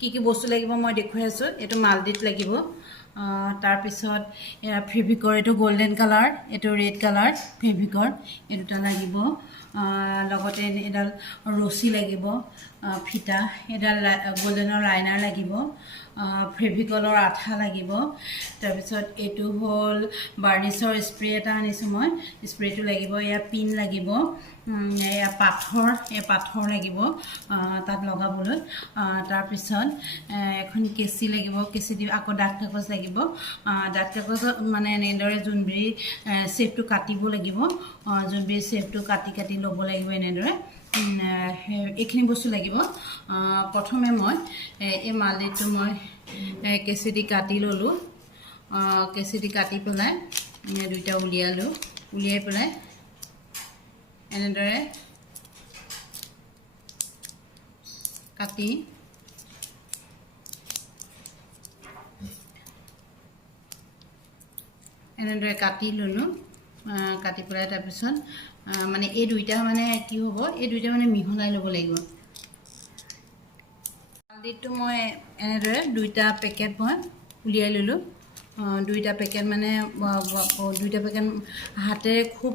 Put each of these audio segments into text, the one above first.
কি বস্তু লাগিব মই দেখুৱাই আছোঁ এইটো মালদিত লাগিব তাৰ পিছত ফেব্ৰিকৰ এইটো গোল্ডেন কালাৰ এইটো ৰেড কালাৰ ফেব্ৰিকৰ এই দুটা লাগিব লগতে এডাল ৰছী লাগিব ফিটা এডাল গোল্ডেনৰ লাইনাৰ লাগিব ফেব্ৰিকলৰ আঠা লাগিব তাৰপিছত এইটো হ'ল বাৰ্নিছৰ স্প্ৰে এটা আনিছোঁ মই স্প্ৰেটো লাগিব এয়া পিন লাগিব এয়া পাথৰ লাগিব তাত লগাবলৈ তাৰপিছত এখন কেঁচি লাগিব কেঁচি দি আকৌ ডাঠ কাগজ লাগিব ডাঠ কাগজ মানে এনেদৰে জোনবিৰি শ্বেপটো কাটিব লাগিব জোনবিৰি শ্বেপটো কাটি ল'ব লাগিব এনেদৰে এইখিনি বস্তু লাগিব প্ৰথমে মই এই মালদিটো মই কেঁচি দি কাটি ল'লোঁ কেঁচি দি কাটি পেলাই দুইটা উলিয়ালোঁ উলিয়াই পেলাই এনেদৰে কাটি এনেদৰে কাটি ল'লোঁ কাটি পেলাই তাৰপিছত মানে এই দুইটা মানে কি হ'ব এই দুইটা মানে মিহলাই ল'ব লাগিব মালদিটো মই এনেদৰে দুইটা পেকেট মই উলিয়াই ল'লোঁ দুইটা পেকেট মানে দুইটা পেকেট হাতেৰে খুব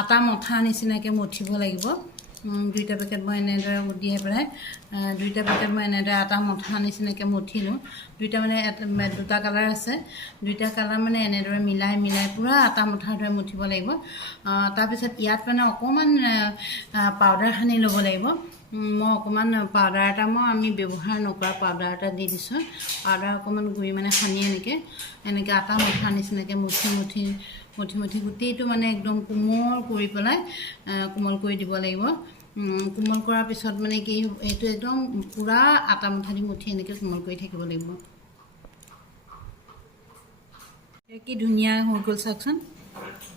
আটা মঠা নিচিনাকৈ মঠিব লাগিব দুইটা পেকেট মই এনেদৰে উলিয়াই পেলাই দুইটা পেকেট মই এনেদৰে আটা মঠা নিচিনাকৈ মঠিলোঁ দুইটা মানে দুটা কালাৰ আছে দুইটা কালাৰ মানে এনেদৰে মিলাই পূৰা আটা মঠাৰ দৰে মঠিব লাগিব তাৰপিছত ইয়াত মানে অকণমান পাউডাৰ সানি ল'ব লাগিব মই অকণমান পাউডাৰ এটা আমি ব্যৱহাৰ নকৰা পাউডাৰ এটা দি দিছোঁ পাউডাৰ অকণমান গুড়ি মানে সানি এনেকৈ আটা মঠাৰ নিচিনাকৈ মুঠি গোটেইটো মানে একদম কোমল কৰি পেলাই কোমল কৰি দিব লাগিব কোমল কৰাৰ পিছত মানে কি এইটো একদম পূৰা আটা মুঠা দি মুঠি এনেকৈ কোমল কৰি থাকিব লাগিব কি ধুনীয়া হৈ গ'ল চাওকচোন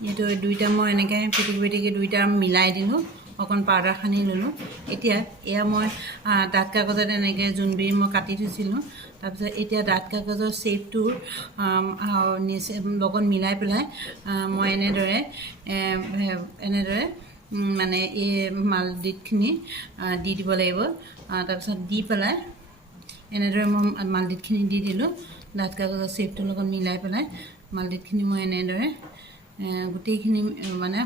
এইটো দুইটা মই এনেকৈ পিটিকি দুইটা মিলাই দিলোঁ অকণ পাউডাৰ সানি ল'লোঁ এতিয়া এয়া মই ডাঠ কাগজত এনেকৈ জোনবিৰি মই কাটি থৈছিলোঁ তাৰপিছত এতিয়া ডাঠ কাগজৰ শ্বেপটোৰ লগত মিলাই পেলাই মই এনেদৰে মানে এই মালদিতখিনি দি দিব লাগিব তাৰপিছত দি পেলাই এনেদৰে মই মালদিতখিনি দি দিলোঁ ডাঠ কাগজৰ শ্বেপটোৰ লগত মিলাই পেলাই মালদিতখিনি মই এনেদৰে গোটেইখিনি মানে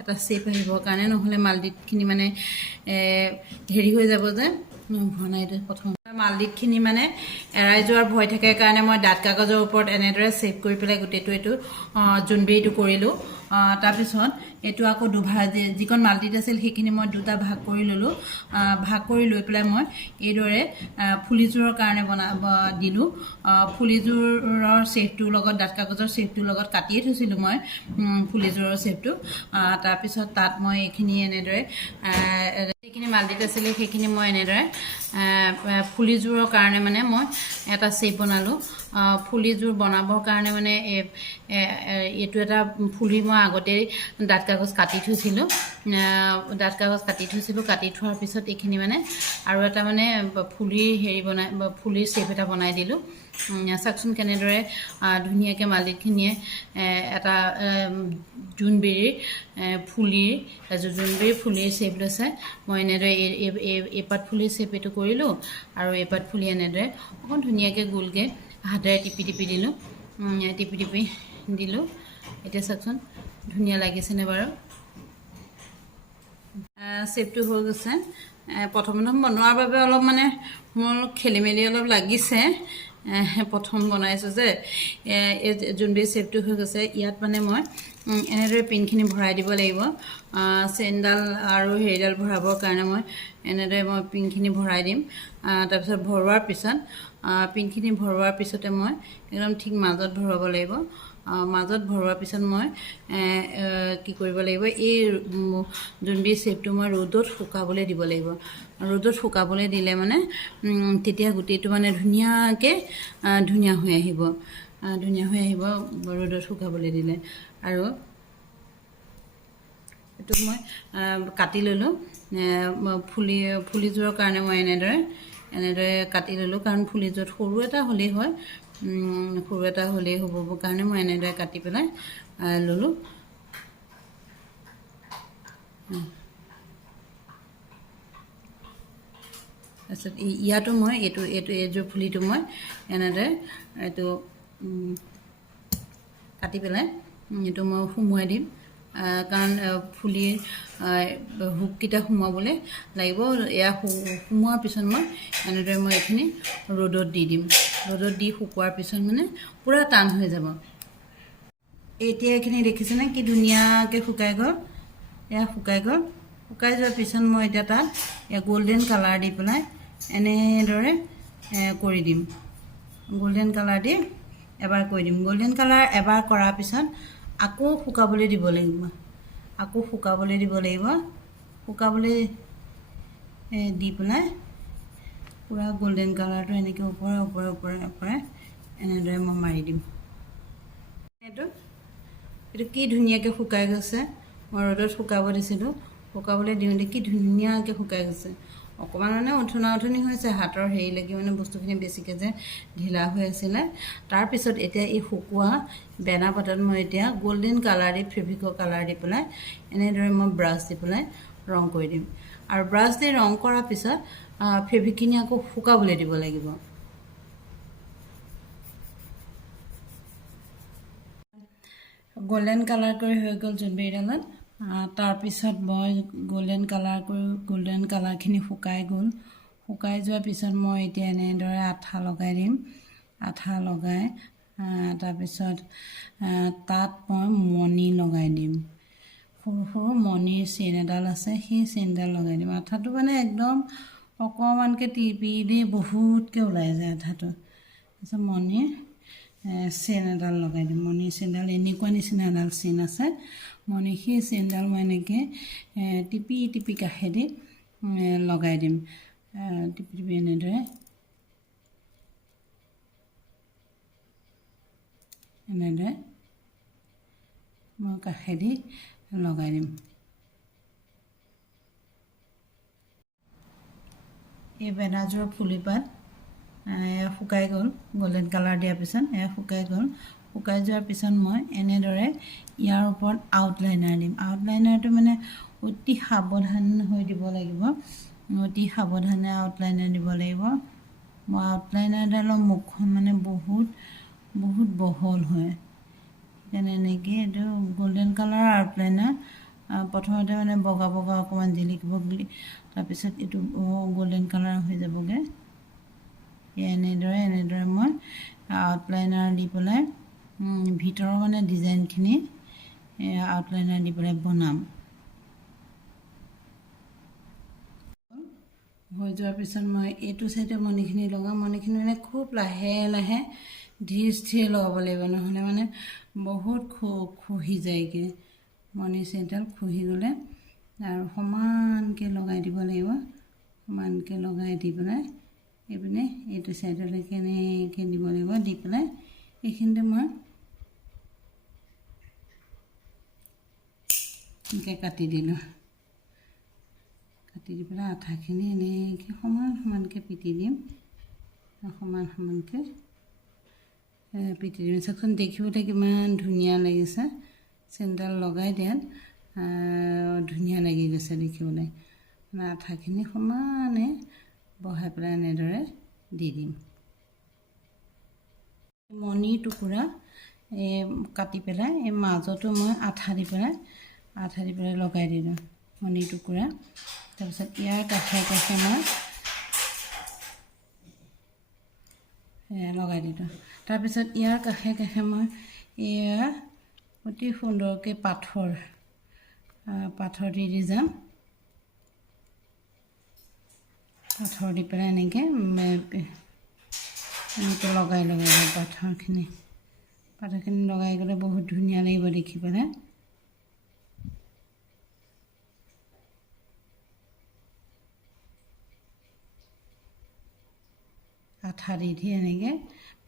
এটা শ্বেপ আহিবৰ কাৰণে নহ'লে মালদিতখিনি মানে হেৰি হৈ যাব যে বনাইটো প্ৰথম মালদিতখিনি মানে এৰাই যোৱাৰ ভয় থাকে কাৰণে মই ডাঠ কাগজৰ ওপৰত এনেদৰে শ্বেপ কৰি পেলাই গোটেইটো এইটো জোনবিৰিটো কৰিলোঁ তাৰপিছত এইটো আকৌ দুভাগ যিকণ মালদিত আছিল সেইখিনি মই দুটা ভাগ কৰি ল'লোঁ ভাগ কৰি লৈ পেলাই মই এইদৰে ফুলিযোৰৰ কাৰণে দিলোঁ ফুলিযোৰৰ শ্বেপটোৰ লগত ডাঠ কাগজৰ শ্বেপটোৰ লগত কাটিয়ে থৈছিলোঁ মই ফুলিযোৰৰ শ্বেপটো তাৰপিছত তাত মই এইখিনি এনেদৰে যিখিনি মালদিত আছিলে সেইখিনি মই এনেদৰে ফুলিযোৰৰ কাৰণে মানে মই এটা শ্বেপ বনালোঁ ফুলিযোৰ বনাবৰ কাৰণে মানে এইটো এটা ফুলি মই আগতেই ডাঠ কাগজ কাটি থৈছিলোঁ কাটি থোৱাৰ পিছত এইখিনি মানে আৰু এটা মানে ফুলিৰ ফুলিৰ শ্বেপ এটা বনাই দিলোঁ চাওকচোন কেনেদৰে ধুনীয়াকৈ মালদিতখিনিয়ে এটা জোনবিৰিৰ ফুলিৰ শ্বেপ লৈছে মই এনেদৰে এপাত ফুলিৰ শ্বেপ এইটো কৰিলোঁ আৰু এপাত ফুলি এনেদৰে অকণ ধুনীয়াকৈ গোলকৈ হাতেৰে টিপি দিলোঁ দিলোঁ এতিয়া চাওকচোন ধুনীয়া লাগিছেনে বাৰু শ্বেপটো হৈ গৈছে প্ৰথম বনোৱাৰ বাবে অলপ মানে মোৰ খেলি মেলি অলপ লাগিছে প্ৰথম বনাইছোঁ যে জোনবিৰি শ্বেপটো হৈ গৈছে ইয়াত মানে মই এনেদৰে পিনখিনি ভৰাই দিব লাগিব চেইনডাল আৰু হেৰিডাল ভৰাবৰ কাৰণে মই এনেদৰে পিনখিনি ভৰাই দিম তাৰপিছত ভৰোৱাৰ পিছত পিনখিনি ভৰোৱাৰ পিছতে মই একদম ঠিক মাজত ভৰাব লাগিব মাজত ভৰোৱাৰ পিছত মই কি কৰিব লাগিব এই জোনবিৰি শ্বেপটো মই ৰ'দত শুকাবলৈ দিব লাগিব ৰ'দত শুকাবলৈ দিলে মানে তেতিয়া গোটেইটো মানে ধুনীয়াকৈ ধুনীয়া হৈ আহিব ৰ'দত শুকাবলৈ দিলে আৰু এইটো মই কাটি ল'লোঁ ফুলিযোৰৰ কাৰণে মই এনেদৰে কাটি ল'লোঁ কাৰণ ফুলিযোৰত সৰু এটা হ'লেই হয় হ'ব কাৰণে মই এনেদৰে কাটি পেলাই ল'লোঁ তাৰপিছত ইয়াতো মই এইযোৰ ফুলিটো মই এনেদৰে এইটো কাটি পেলাই এইটো মই সুমুৱাই দিম কাৰণ ফুলিৰ হুককেইটা সোমাবলৈ লাগিব এয়া সোমোৱাৰ পিছত মই এনেদৰে মই এইখিনি ৰ'দত দি দিম ৰ'দত দি শুকোৱাৰ পিছত মানে পূৰা টান হৈ যাব এতিয়া এইখিনি দেখিছেনে কি ধুনীয়াকৈ শুকাই গ'ল এয়া শুকাই গ'ল শুকাই যোৱাৰ পিছত মই এতিয়া তাত গোল্ডেন কালাৰ দি পেলাই এনেদৰে কৰি দিম গোল্ডেন কালাৰ দি এবাৰ কৰি দিম গোল্ডেন কালাৰ এবাৰ কৰাৰ পিছত আকৌ শুকাবলৈ দিব লাগিব শুকাবলৈ দি পেলাই পূৰা গোল্ডেন কালাৰটো এনেকৈ ওপৰে এনেদৰে মই মাৰি দিম এইটো কি ধুনীয়াকৈ শুকাই গৈছে মই ৰ'দত শুকাব দিছিলোঁ শুকাবলৈ দিওঁতে কি ধুনীয়াকৈ শুকাই গৈছে অকণমান মানে উঠনি হৈছে হাতৰ হেৰি লাগি মানে বস্তুখিনি বেছিকৈ যে ঢিলা হৈ আছিলে তাৰপিছত এতিয়া এই শুকোৱা বেনা পাতত মই এতিয়া গোল্ডেন কালাৰ দি ফেব্ৰিকৰ কালাৰ দি পেলাই এনেদৰে মই ব্ৰাছ দি পেলাই ৰং কৰি দিম আৰু ব্ৰাছ দি ৰং কৰাৰ পিছত ফেব্ৰিকখিনি আকৌ শুকাবলৈ দিব লাগিব গোল্ডেন কালাৰ কৰি হৈ গ'ল জোনবিৰিডালত তাৰপিছত মই গোল্ডেন কালাৰখিনি শুকাই গ'ল শুকাই যোৱাৰ পিছত মই এতিয়া এনেদৰে আঠা লগাই দিম আঠা লগাই তাৰপিছত তাত মই মণি লগাই দিম সৰু সৰু মণিৰ চেইন এডাল আছে সেই চেইনডাল লগাই দিম আঠাটো মানে একদম অকণমানকৈ টিপি দি বহুতকৈ ওলাই যায় আঠাটো তাৰপিছত মণিৰ চেইন এডাল লগাই দিম মণিৰ চেইনডাল এনেকুৱা নিচিনা এডাল চেইন আছে মণি সেই চেইনডাল মই এনেকৈ টিপি কাষেদি লগাই দিম টিপি এনেদৰে মই কাষেদি লগাই দিম এই বেনাযোৰৰ ফুলিপাত শুকাই গ'ল গোল্ডেন কালাৰ দিয়াৰ পিছত শুকাই গ'ল শুকাই যোৱাৰ পিছত মই এনেদৰে ইয়াৰ ওপৰত আউটলাইনাৰ দিম আউটলাইনাৰটো মানে অতি সাৱধান হৈ দিব লাগিব অতি সাৱধানে আউটলাইনাৰ দিব লাগিব মই আউটলাইনাৰডালৰ মুখখন মানে বহুত বহল হয় সেইকাৰণে এনেকৈ এইটো গোল্ডেন কালাৰ আউটলাইনাৰ প্ৰথমতে মানে বগা অকণমান জিলিকিব তাৰপিছত এইটো গোল্ডেন কালাৰ হৈ যাবগৈ এনেদৰে মই আউটলাইনাৰ দি পেলাই ভিতৰৰ মানে ডিজাইনখিনি আউটলাইনাৰ দি পেলাই বনাম হৈ যোৱাৰ পিছত মই এইটো চাইডে মণিখিনি লগাম মণিখিনি মানে খুব লাহে ধীৰে লগাব লাগিব নহ'লে মানে বহুত খহি যায়গৈ মণি চেইনডাল খহি গ'লে আৰু সমানকৈ লগাই দিব লাগিব সমানকৈ লগাই দি পেলাই এইপিনে এইটো চাইডলৈকে এনেকৈ দিব লাগিব দি পেলাই এইখিনিতে মই এনেকৈ কাটি দিলোঁ কাটি দি পেলাই আঠাখিনি এনেকৈ সমানকৈ পিটি দিম সমানকৈ পিটি দিম চাওকচোন দেখিবলৈ কিমান ধুনীয়া লাগিছে চেইনডাল লগাই দিয়াত ধুনীয়া লাগি গৈছে দেখিবলৈ আঠাখিনি সমানে বহাই পেলাই এনেদৰে দি দিম মণিৰ টুকুৰা কাটি পেলাই এই মাজতো মই আঠা দি পেলাই লগাই দিলোঁ মণিৰ টুকুৰা তাৰপিছত ইয়াৰ কাষে মই লগাই দিলোঁ তাৰপিছত ইয়াৰ কাষে মই এয়া অতি সুন্দৰকৈ পাথৰ দি যাম পাথৰ দি পেলাই এনেকৈ লগাই পাথৰখিনি লগাই গ'লে বহুত ধুনীয়া লাগিব দেখি পেলাই আঠা দি এনেকৈ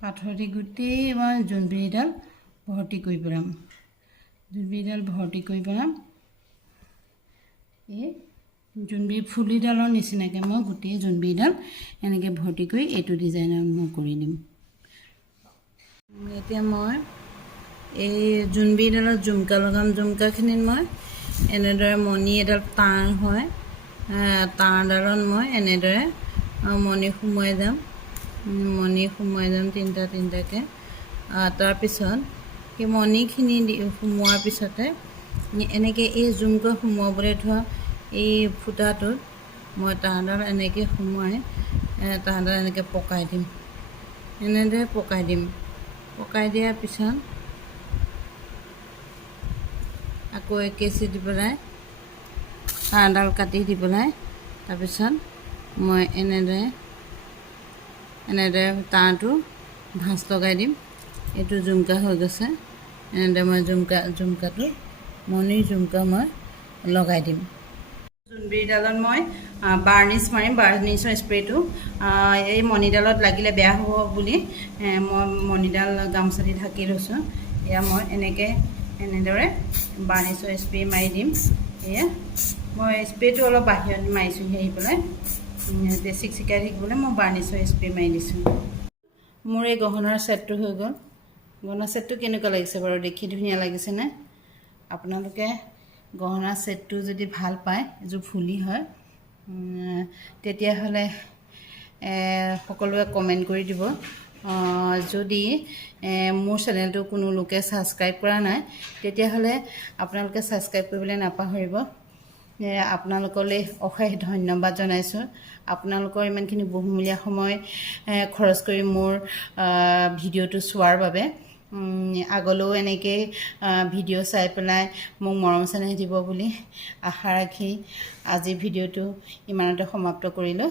পাথৰ দি গোটেই মই জোনবিৰিডাল ভৰ্তি কৰি পেলাম এই জোনবিৰি ফুলিডালৰ নিচিনাকৈ মই গোটেই জোনবিৰিডাল এনেকৈ ভৰ্তি কৰি এইটো ডিজাইনৰ মই কৰি দিম এতিয়া মই এই জোনবিৰিডালত জুমকা লগাম জুমকাখিনিত মই এনেদৰে মণি এডাল তাঁৰ হয় তাঁৰডালত মই এনেদৰে মণি সোমোৱাই যাম তিনিটাকৈ তাৰপিছত সেই মণিখিনি সোমোৱাৰ পিছতে এনেকৈ এই জুমকৈ সোমোৱাবলৈ থোৱা এই ফুটাটোত মই তাহাঁতক এনেকৈ সোমোৱাই তাহাঁতক এনেকৈ পকাই দিম এনেদৰে পকাই দিয়াৰ পিছত আকৌ একেচি দি পেলাই তাঁৰডাল কাটি দি পেলাই তাৰপিছত মই এনেদৰে তাঁৰটো ভাঁজ লগাই দিম এইটো জুমকা হৈ গৈছে এনেদৰে মই জুমকাটো মণিৰ জুমকা মই লগাই দিম জোনবিৰিডালত মই বাৰ্নিছ মাৰিম বাৰ্নিছৰ স্প্ৰেটো এই মণিডালত লাগিলে বেয়া হ'ব বুলি মই মণিডাল গামোচা দি ঢাকি লৈছোঁ এয়া মই এনেদৰে বাৰ্নিছৰ স্প্ৰে মাৰি দিম এয়া মই স্প্ৰেটো অলপ বাহিৰত মাৰিছোঁ আহি পেলাই বেছিক চিকাই থাকিবলৈ মই বাৰ্নিছৰ স্প্ৰে মাৰি দিছোঁ মোৰ এই গহনাৰ ছেটটো হৈ গ'ল গহনাৰ ছেটটো কেনেকুৱা লাগিছে বাৰু দেখি ধুনীয়া লাগিছেনে আপোনালোকে গহনাৰ ছেটটো যদি ভাল পায় এযোৰ ফুলি হয় তেতিয়াহ'লে সকলোৱে কমেণ্ট কৰি দিব যদি মোৰ চেনেলটো কোনো লোকে ছাবস্ক্ৰাইব কৰা নাই তেতিয়াহ'লে আপোনালোকে ছাবস্ক্ৰাইব কৰিবলৈ নাপাহৰিব আপোনালোকলৈ অশেষ ধন্যবাদ জনাইছোঁ আপোনালোকৰ ইমানখিনি বহুমূলীয়া সময় খৰচ কৰি মোৰ ভিডিঅ'টো চোৱাৰ বাবে আগলৈও এনেকৈ ভিডিঅ' চাই পেলাই মোক মৰম চেনেহ দিব বুলি আশা ৰাখি আজি ভিডিঅ'টো ইমানতে সমাপ্ত কৰিলোঁ